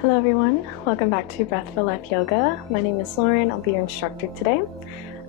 Hello everyone, welcome back to Breath for Life Yoga. My name is Lauren, I'll be your instructor today.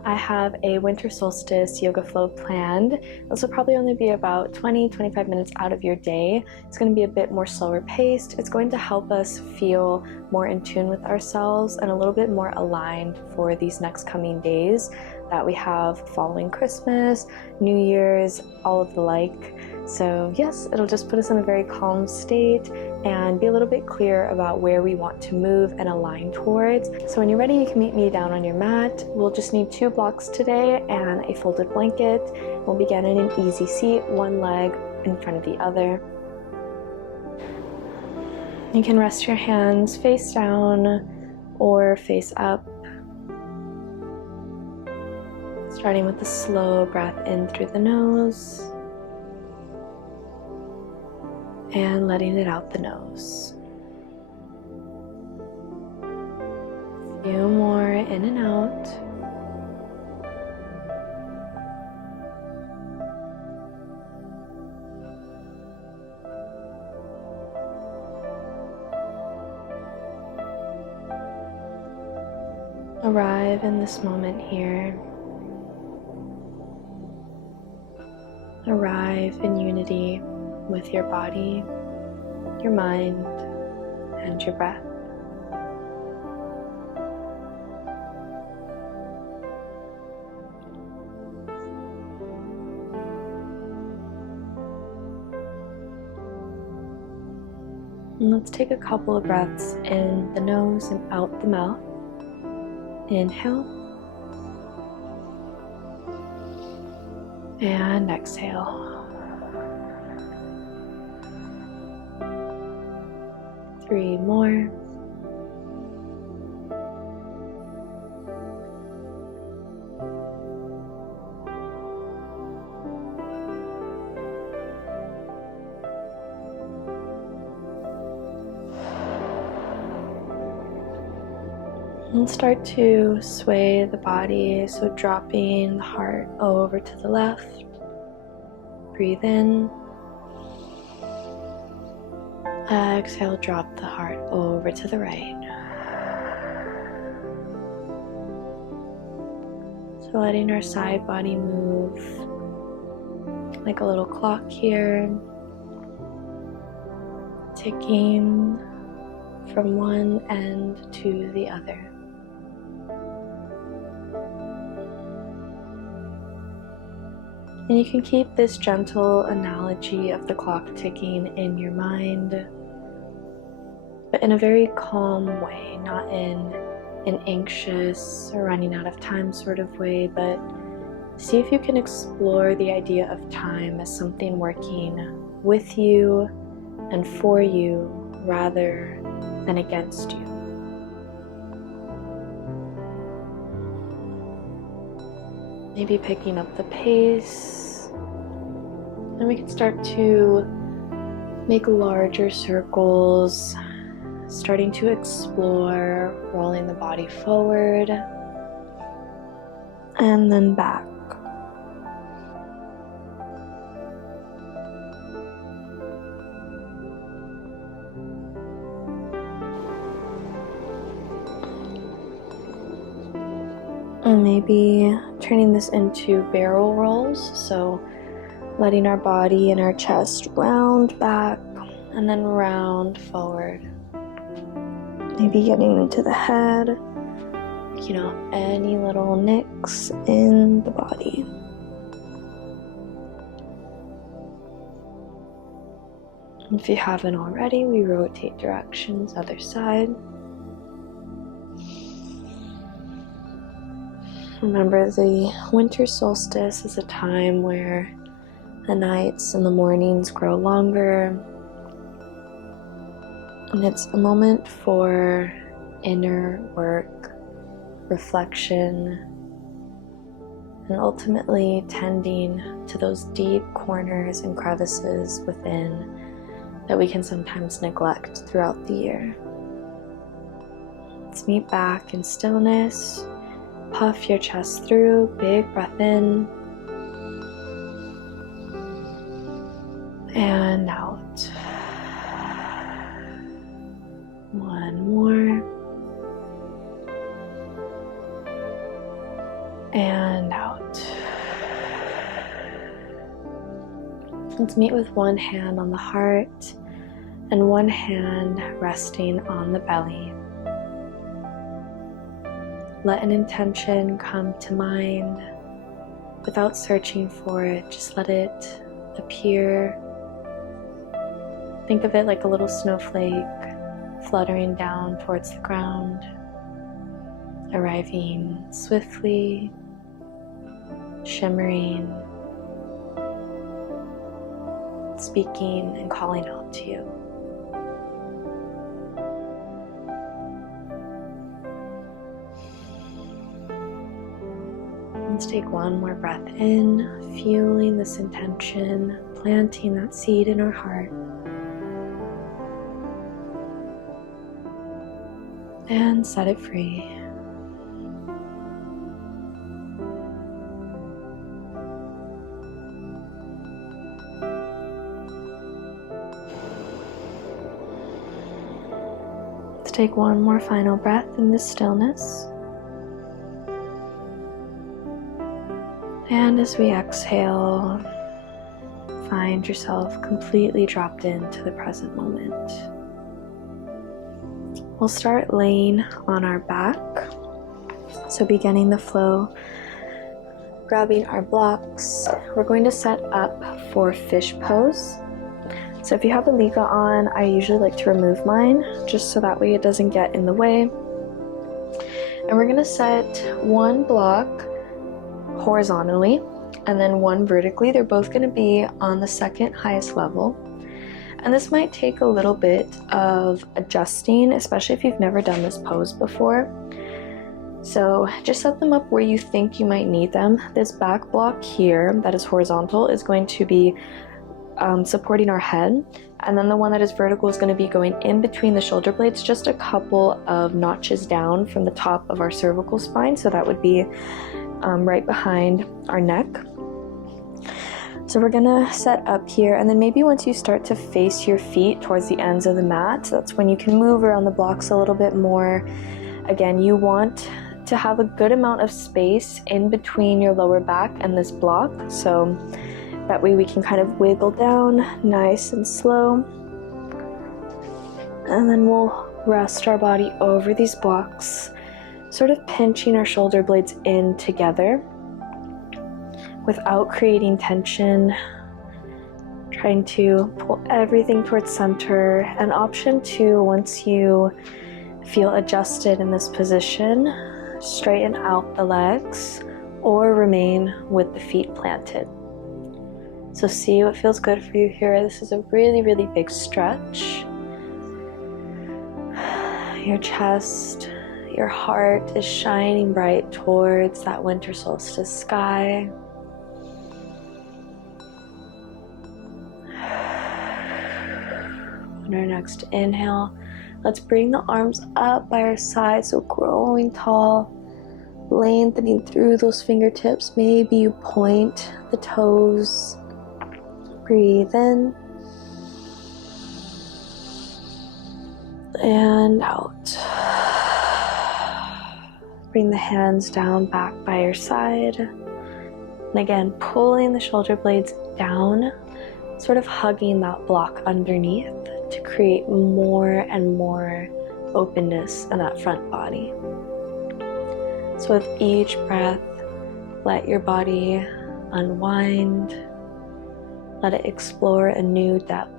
I have a winter solstice yoga flow planned. This will probably only be about 20-25 minutes out of your day. It's going to be a bit more slower paced. It's going to help us feel more in tune with ourselves and a little bit more aligned for these next coming days that we have following Christmas, New Year's, all of the like. So yes, it'll just put us in a very calm state and be a little bit clear about where we want to move and align towards. So when you're ready, you can meet me down on your mat. We'll just need 2 blocks today and a folded blanket. We'll begin in an easy seat, one leg in front of the other. You can rest your hands face down or face up. Starting with a slow breath in through the nose and letting it out the nose. A few more in and out. Arrive in this moment here. Arrive in unity with your body, your mind, and your breath. And let's take a couple of breaths in the nose and out the mouth. Inhale. And exhale. 3 more. And start to sway the body, so dropping the heart over to the left. Breathe in. Exhale, drop the heart over to the right. So letting our side body move like a little clock here, ticking from one end to the other. And you can keep this gentle analogy of the clock ticking in your mind, but in a very calm way, not in an anxious or running out of time sort of way, but see if you can explore the idea of time as something working with you and for you rather than against you. Maybe picking up the pace, and we can start to make larger circles, starting to explore rolling the body forward and then back. And maybe turning this into barrel rolls, so letting our body and our chest round back and then round forward. Maybe getting into the head, you know, any little nicks in the body. If you haven't already, we rotate directions, other side. Remember, the winter solstice is a time where the nights and the mornings grow longer. And it's a moment for inner work, reflection, and ultimately tending to those deep corners and crevices within that we can sometimes neglect throughout the year. Let's meet back in stillness. Puff your chest through, big breath in. And out. One more. And out. Let's meet with one hand on the heart and one hand resting on the belly. Let an intention come to mind without searching for it. Just let it appear. Think of it like a little snowflake fluttering down towards the ground, arriving swiftly, shimmering, speaking and calling out to you. Let's take one more breath in, fueling this intention, planting that seed in our heart. And set it free. Let's take one more final breath in this stillness. And as we exhale, find yourself completely dropped into the present moment. We'll start laying on our back. So beginning the flow, grabbing our blocks, we're going to set up for fish pose. So if you have a liga on, I usually like to remove mine, just so that way it doesn't get in the way. And we're gonna set one block horizontally and then one vertically. They're both gonna be on the second highest level. And this might take a little bit of adjusting, especially if you've never done this pose before. So just set them up where you think you might need them. This back block here that is horizontal is going to be supporting our head, and then the one that is vertical is going to be going in between the shoulder blades, just a couple of notches down from the top of our cervical spine, so that would be right behind our neck. So we're gonna set up here, and then maybe once you start to face your feet towards the ends of the mat, that's when you can move around the blocks a little bit more. Again, you want to have a good amount of space in between your lower back and this block, so that way we can kind of wiggle down nice and slow. And then we'll rest our body over these blocks, sort of pinching our shoulder blades in together without creating tension, trying to pull everything towards center. And option two, once you feel adjusted in this position, straighten out the legs or remain with the feet planted. So see what feels good for you here. This is a really, really big stretch. Your chest, your heart is shining bright towards that winter solstice sky. On our next inhale, let's bring the arms up by our sides, so growing tall, lengthening through those fingertips. Maybe you point the toes. Breathe in and out. Bring the hands down back by your side. And again, pulling the shoulder blades down, sort of hugging that block underneath to create more and more openness in that front body. So with each breath, let your body unwind. Let it explore a new depth.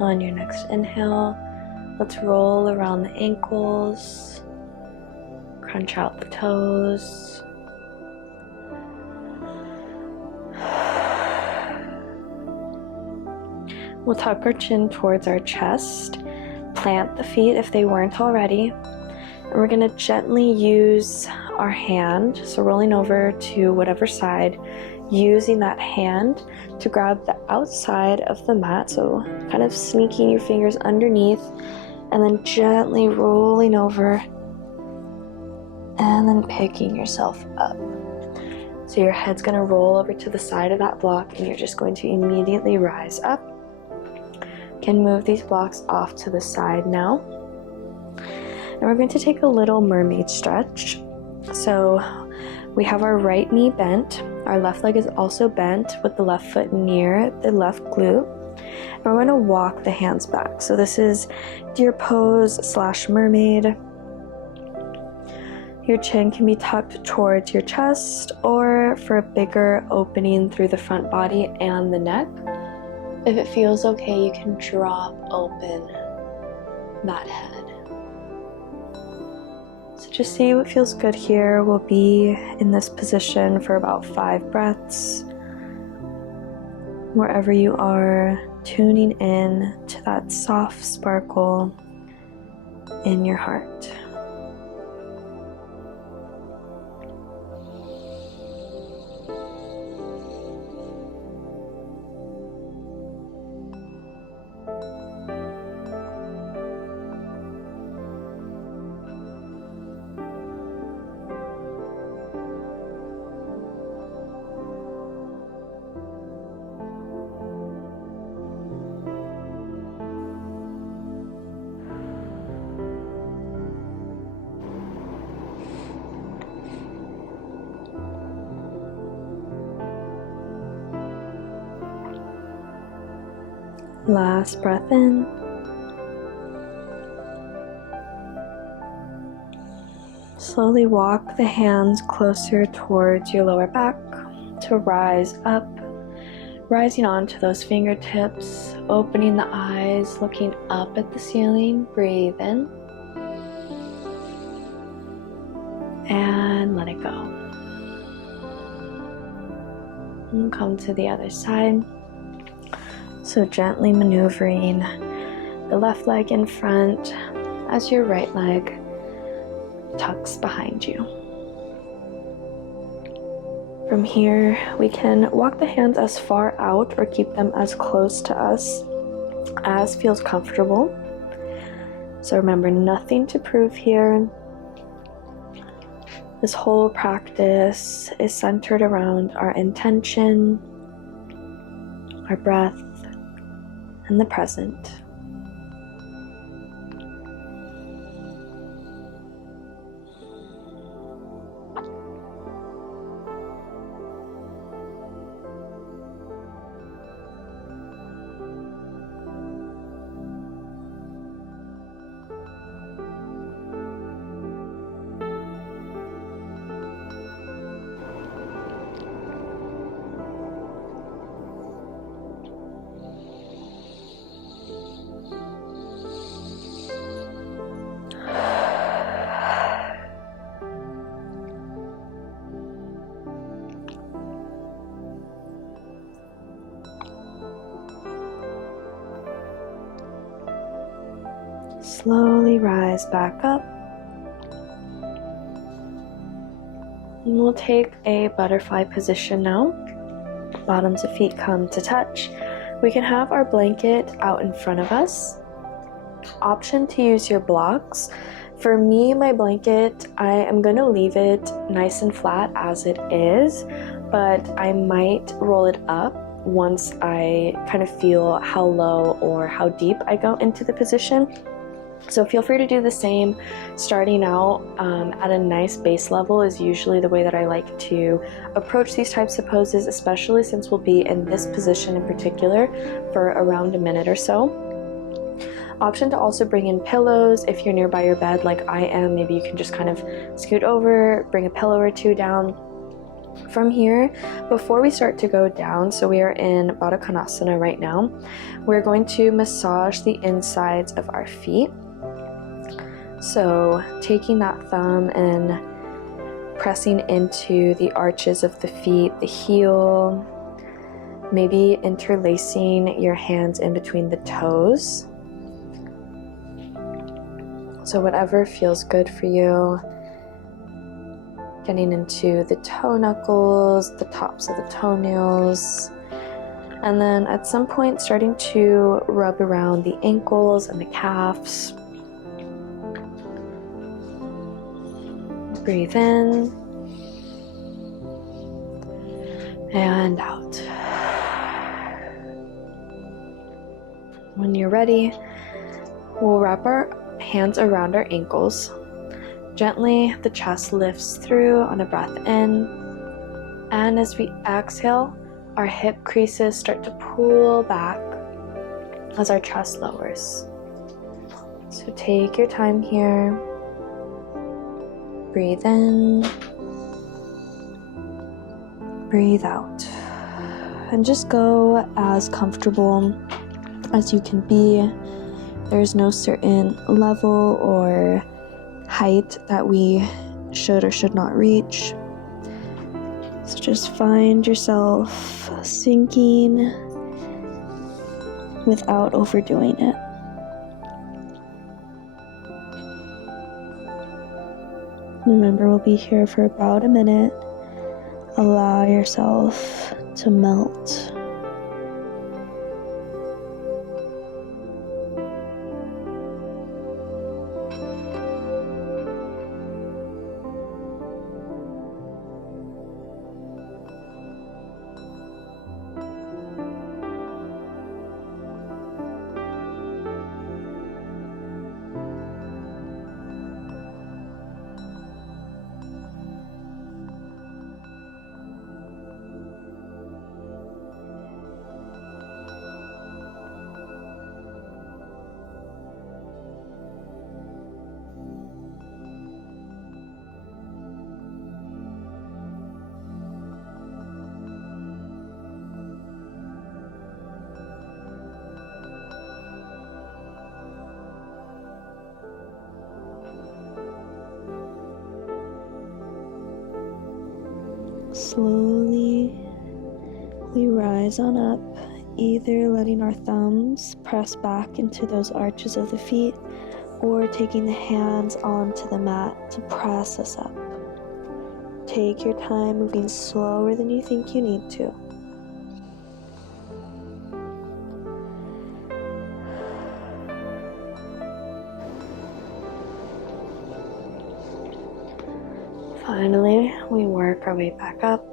On your next inhale, let's roll around the ankles, crunch out the toes. We'll tuck our chin towards our chest, plant the feet if they weren't already, And we're going to gently use our hand, so rolling over to whatever side, using that hand to grab the outside of the mat, so kind of sneaking your fingers underneath and then gently rolling over and then picking yourself up. So your head's going to roll over to the side of that block and you're just going to immediately rise up. You can move these blocks off to the side now. And we're going to take a little mermaid stretch. So we have our right knee bent. Our left leg is also bent with the left foot near the left glute. And we're going to walk the hands back. So this is deer pose / mermaid. Your chin can be tucked towards your chest, or for a bigger opening through the front body and the neck. If it feels okay, you can drop open that head. So just see what feels good here. We'll be in this position for about 5 breaths. Wherever you are, tuning in to that soft sparkle in your heart. Last breath in. Slowly walk the hands closer towards your lower back to rise up, rising onto those fingertips, opening the eyes, looking up at the ceiling. Breathe in and let it go. And come to the other side. So gently maneuvering the left leg in front as your right leg tucks behind you. From here, we can walk the hands as far out or keep them as close to us as feels comfortable. So remember, nothing to prove here. This whole practice is centered around our intention, our breath, and the present. Slowly rise back up. And we'll take a butterfly position now. Bottoms of feet come to touch. We can have our blanket out in front of us. Option to use your blocks. For me, my blanket, I am going to leave it nice and flat as it is, but I might roll it up once I kind of feel how low or how deep I go into the position. So feel free to do the same. Starting out at a nice base level is usually the way that I like to approach these types of poses, especially since we'll be in this position in particular for around a minute or so. Option to also bring in pillows if you're nearby your bed like I am. Maybe you can just kind of scoot over, bring a pillow or two down. From here, before we start to go down, so we are in Baddha Konasana right now, we're going to massage the insides of our feet. So taking that thumb and pressing into the arches of the feet, the heel, maybe interlacing your hands in between the toes. So whatever feels good for you, getting into the toe knuckles, the tops of the toenails, and then at some point starting to rub around the ankles and the calves. Breathe in and out. When you're ready, we'll wrap our hands around our ankles. Gently, the chest lifts through on a breath in, and as we exhale, our hip creases start to pull back as our chest lowers. So take your time here. Breathe in, breathe out, and just go as comfortable as you can be. There's no certain level or height that we should or should not reach. So just find yourself sinking without overdoing it. Remember, we'll be here for about a minute. Allow yourself to melt. Slowly, we rise on up, either letting our thumbs press back into those arches of the feet or taking the hands onto the mat to press us up. Take your time, moving slower than you think you need to. Finally, we work our way back up,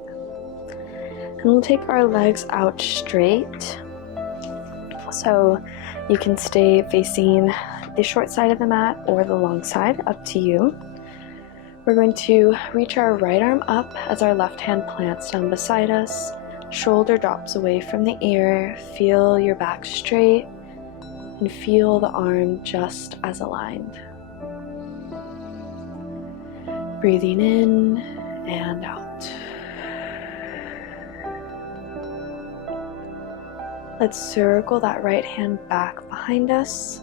and we'll take our legs out straight. So you can stay facing the short side of the mat or the long side, up to you. We're going to reach our right arm up as our left hand plants down beside us. Shoulder drops away from the ear. Feel your back straight and feel the arm just as aligned. Breathing in and out. Let's circle that right hand back behind us.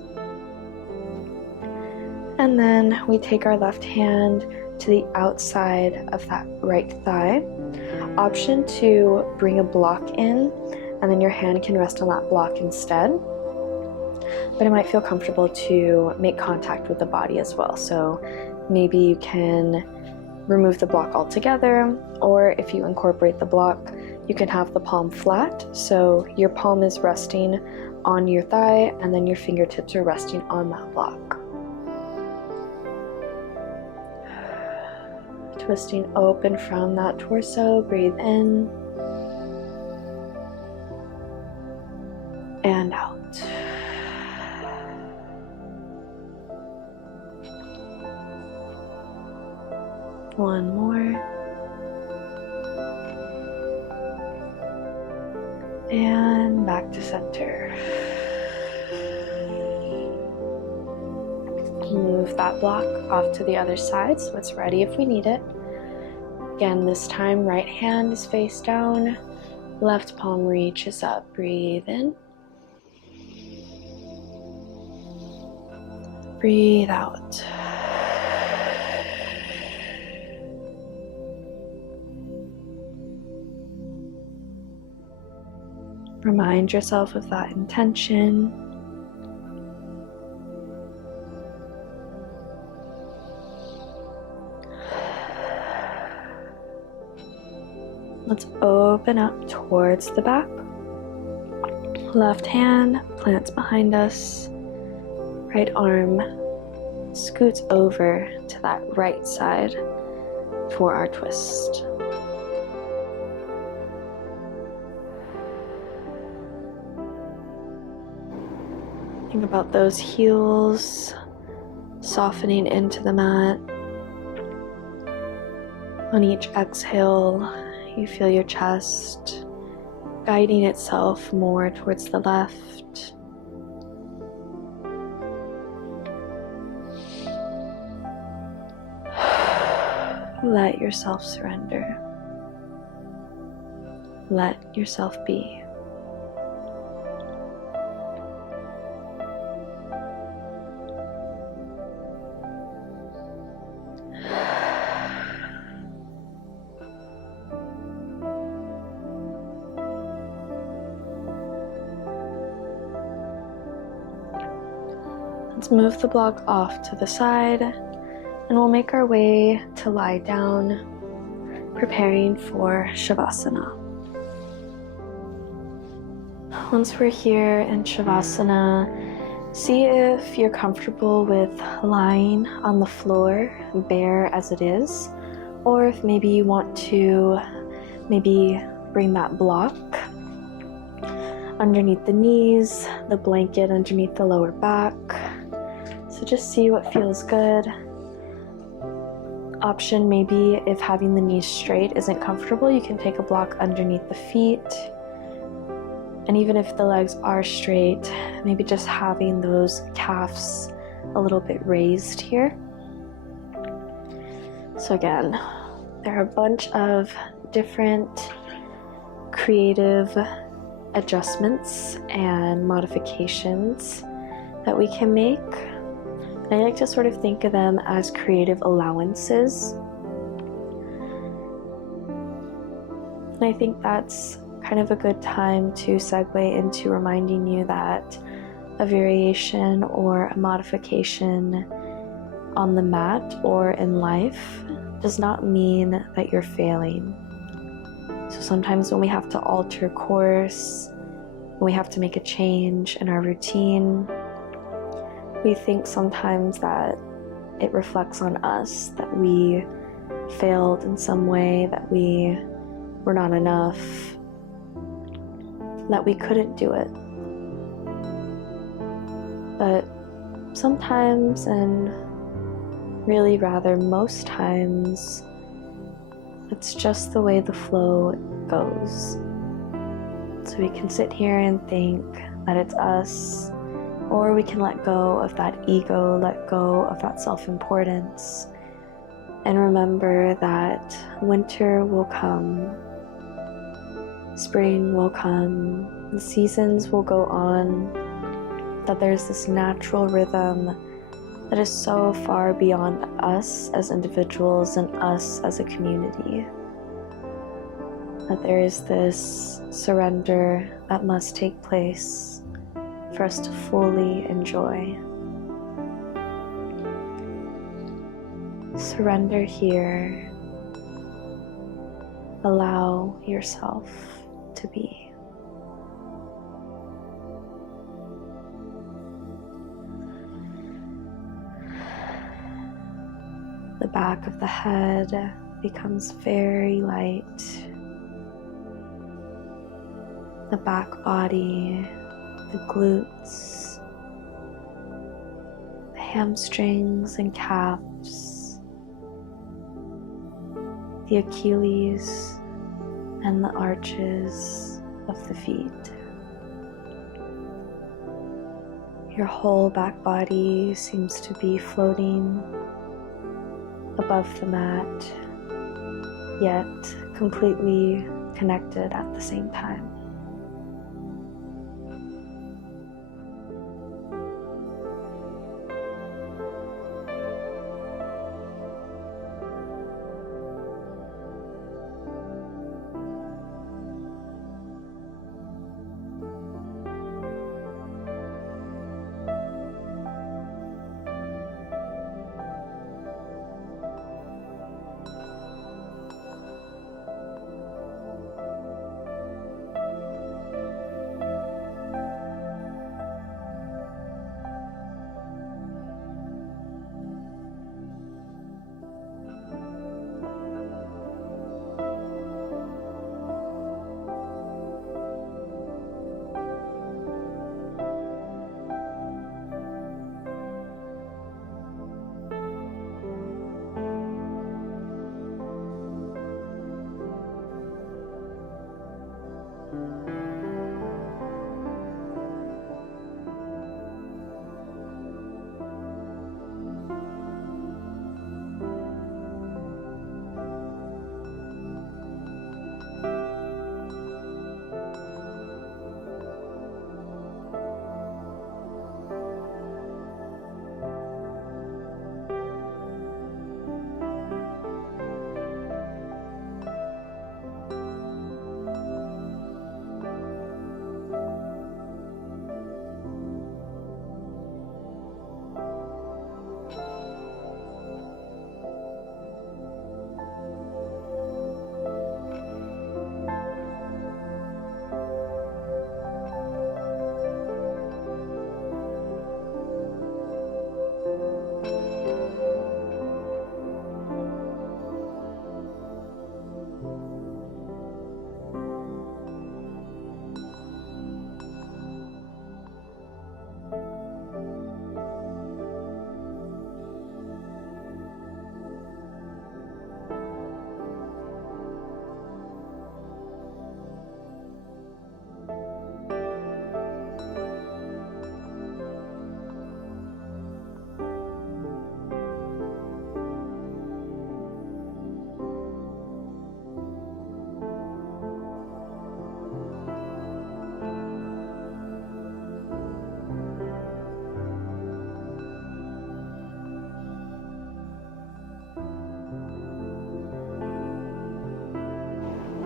And then we take our left hand to the outside of that right thigh. Option to bring a block in, and then your hand can rest on that block instead. But it might feel comfortable to make contact with the body as well. So maybe you can remove the block altogether, or if you incorporate the block, you can have the palm flat, so your palm is resting on your thigh and then your fingertips are resting on that block. Twisting open from that torso, breathe in and out. One more. And back to center. Move that block off to the other side so it's ready if we need it. Again, this time right hand is face down, left palm reaches up. Breathe in. Breathe out. Remind yourself of that intention. Let's open up towards the back. Left hand plants behind us. Right arm scoots over to that right side for our twist. Think about those heels softening into the mat. On each exhale, you feel your chest guiding itself more towards the left. Let yourself surrender. Let yourself be. Let's move the block off to the side, and we'll make our way to lie down, preparing for Shavasana. Once we're here in Shavasana, see if you're comfortable with lying on the floor, bare as it is, or if maybe you want to bring that block underneath the knees, the blanket underneath the lower back. So just see what feels good. Option maybe if having the knees straight isn't comfortable, you can take a block underneath the feet. And even if the legs are straight, maybe just having those calves a little bit raised here. So again, there are a bunch of different creative adjustments and modifications that we can make. And I like to sort of think of them as creative allowances. And I think that's kind of a good time to segue into reminding you that a variation or a modification on the mat or in life does not mean that you're failing. So sometimes when we have to alter course, when we have to make a change in our routine, we think sometimes that it reflects on us, that we failed in some way, that we were not enough, that we couldn't do it. But sometimes, and really rather most times, it's just the way the flow goes. So we can sit here and think that it's us, or we can let go of that ego, let go of that self-importance, and remember that winter will come, spring will come, the seasons will go on, that there's this natural rhythm that is so far beyond us as individuals and us as a community. That there is this surrender that must take place for us to fully enjoy. Surrender here. Allow yourself to be. The back of the head becomes very light. The back body, the glutes, the hamstrings and calves, the Achilles and the arches of the feet. Your whole back body seems to be floating above the mat, yet completely connected at the same time.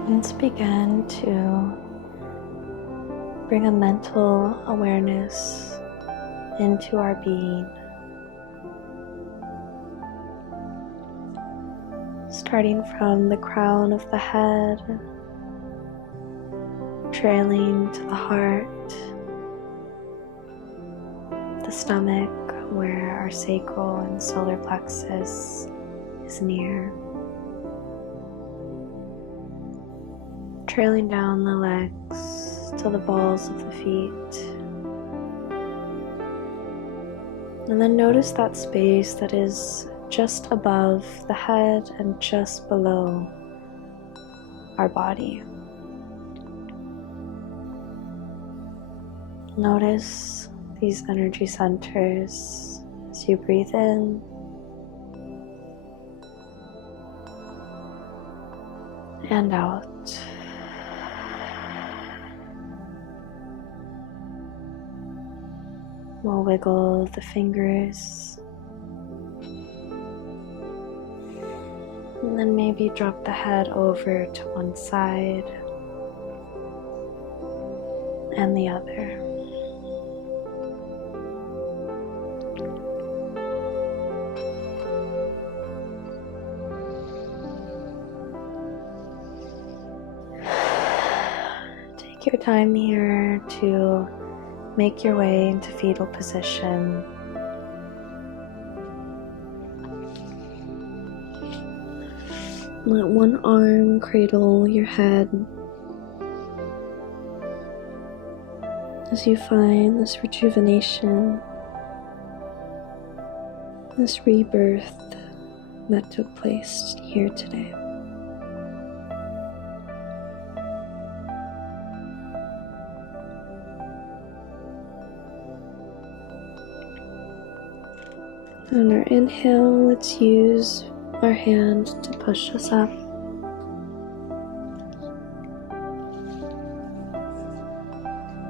Let's begin to bring a mental awareness into our being, starting from the crown of the head, trailing to the heart, the stomach, where our sacral and solar plexus is near, trailing down the legs to the balls of the feet. And then notice that space that is just above the head and just below our body. Notice these energy centers as you breathe in and out. We'll wiggle the fingers and then maybe drop the head over to one side and the other. Take your time here to make your way into fetal position. Let one arm cradle your head as you find this rejuvenation, this rebirth that took place here today. On our inhale, let's use our hand to push us up.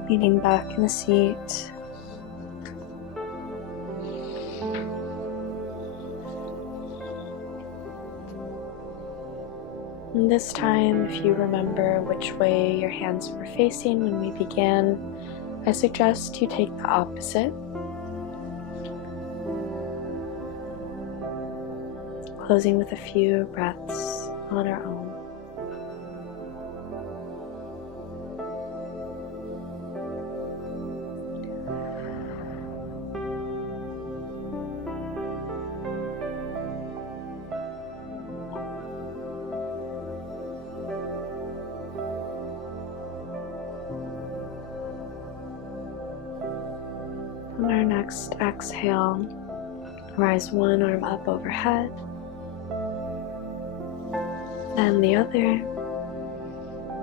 Leaning back in the seat. And this time, if you remember which way your hands were facing when we began, I suggest you take the opposite. Closing with a few breaths on our own. On our next exhale, rise one arm up overhead. Then the other.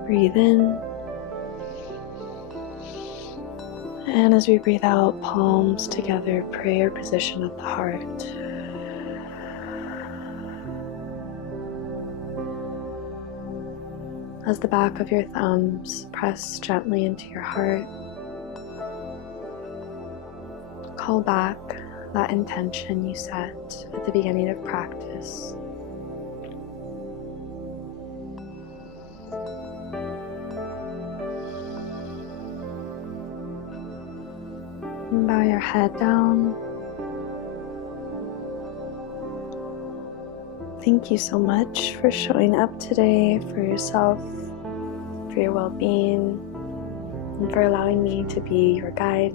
Breathe in. And as we breathe out, palms together, prayer position at the heart. As the back of your thumbs press gently into your heart, call back that intention you set at the beginning of practice. Bow your head down. Thank you so much for showing up today for yourself, for your well-being, and for allowing me to be your guide.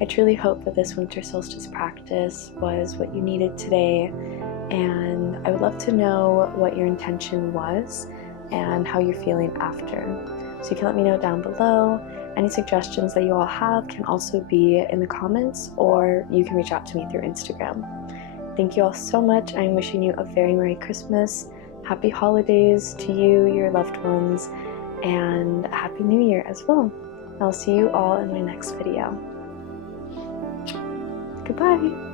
I truly hope that this winter solstice practice was what you needed today, and I would love to know what your intention was and how you're feeling after. So you can let me know down below. Any suggestions that you all have can also be in the comments, or you can reach out to me through Instagram. Thank you all so much. I'm wishing you a very Merry Christmas, Happy Holidays to you, your loved ones, and a Happy New Year as well. I'll see you all in my next video. Goodbye.